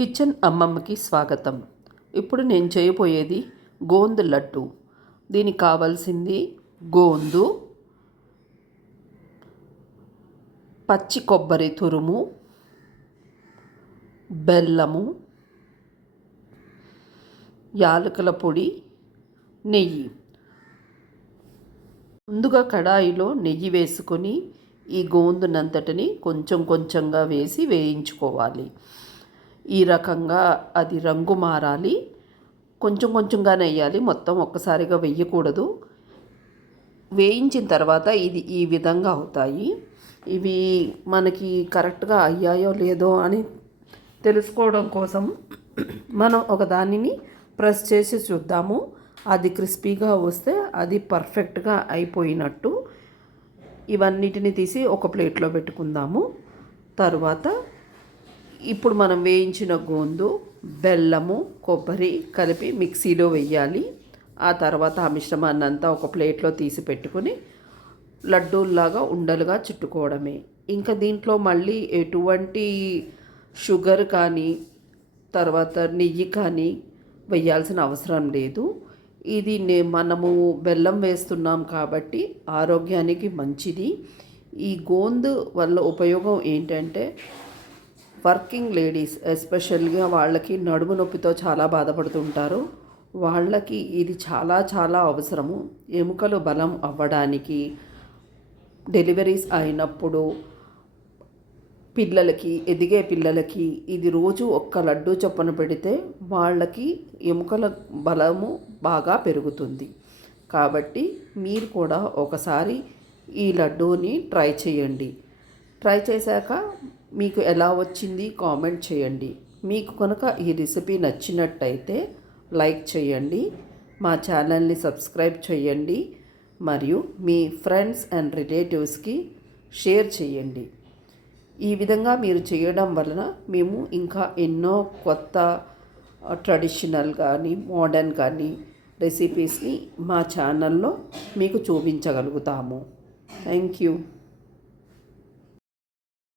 Kitchen అమ్మమ్మకి స్వాగతం. ఇప్పుడు నేను చేయబోయేది గోందు లడ్డు. దీనికి కావాల్సింది గోందు, పచ్చి కొబ్బరి తురుము, బెల్లము, యాలకుల పొడి, నెయ్యి. ముందుగా కడాయిలో నెయ్యి వేసుకొని ఈ గోందునంతటిని కొంచెం కొంచెంగా వేసి వేయించుకోవాలి. ఈ రకంగా అది రంగు మారాలి. కొంచెం కొంచెంగానే వేయాలి, మొత్తం ఒక్కసారిగా వేయకూడదు. వేయించిన తర్వాత ఇది ఈ విధంగా అవుతాయి. ఇవి మనకి కరెక్ట్గా అయ్యాయో లేదో అని తెలుసుకోవడం కోసం మనం ఒక దానిని ప్రెస్ చేసి చూద్దాము. అది క్రిస్పీగా వస్తే అది పర్ఫెక్ట్గా అయిపోయినట్టు. ఇవన్నిటిని తీసి ఒక ప్లేట్లో పెట్టుకుందాము. తర్వాత ఇప్పుడు మనం వేయించిన గోందు, బెల్లము, కొబ్బరి కలిపి మిక్సీలో వేయాలి. ఆ తర్వాత ఆ మిశ్రమాన్ని అంతా ఒక ప్లేట్లో తీసి పెట్టుకుని లడ్డూల్లాగా ఉండలుగా చుట్టుకోవడమే. ఇంకా దీంట్లో మళ్ళీ ఎటువంటి షుగర్ కానీ తర్వాత నెయ్యి కానీ వేయాల్సిన అవసరం లేదు. ఇది మనము బెల్లం వేస్తున్నాం కాబట్టి ఆరోగ్యానికి మంచిది. ఈ గోందు వల్ల ఉపయోగం ఏంటంటే వర్కింగ్ లేడీస్ ఎస్పెషల్గా వాళ్ళకి నడుము నొప్పితో చాలా బాధపడుతుంటారు. వాళ్ళకి ఇది చాలా చాలా అవసరము. ఎముకలు బలం అవ్వడానికి, డెలివరీస్ అయినప్పుడు పిల్లలకి, ఎదిగే పిల్లలకి ఇది రోజు ఒక్క లడ్డు చొప్పున పెడితే వాళ్ళకి ఎముకల బలము బాగా పెరుగుతుంది. కాబట్టి మీరు కూడా ఒకసారి ఈ లడ్డూని ట్రై చేయండి. ట్రై చేశాక మీకు ఎలా వచ్చింది కామెంట్ చేయండి. మీకు కనుక ఈ రెసిపీ నచ్చినట్టయితే లైక్ చేయండి, మా ఛానల్ని సబ్స్క్రైబ్ చేయండి, మరియు మీ ఫ్రెండ్స్ అండ్ రిలేటివ్స్కి షేర్ చేయండి. ఈ విధంగా మీరు చేయడం వలన మేము ఇంకా ఎన్నో కొత్త ట్రెడిషనల్ కానీ మోడర్న్ కానీ రెసిపీస్ని మా ఛానల్లో మీకు చూపించగలుగుతాము. Thank you.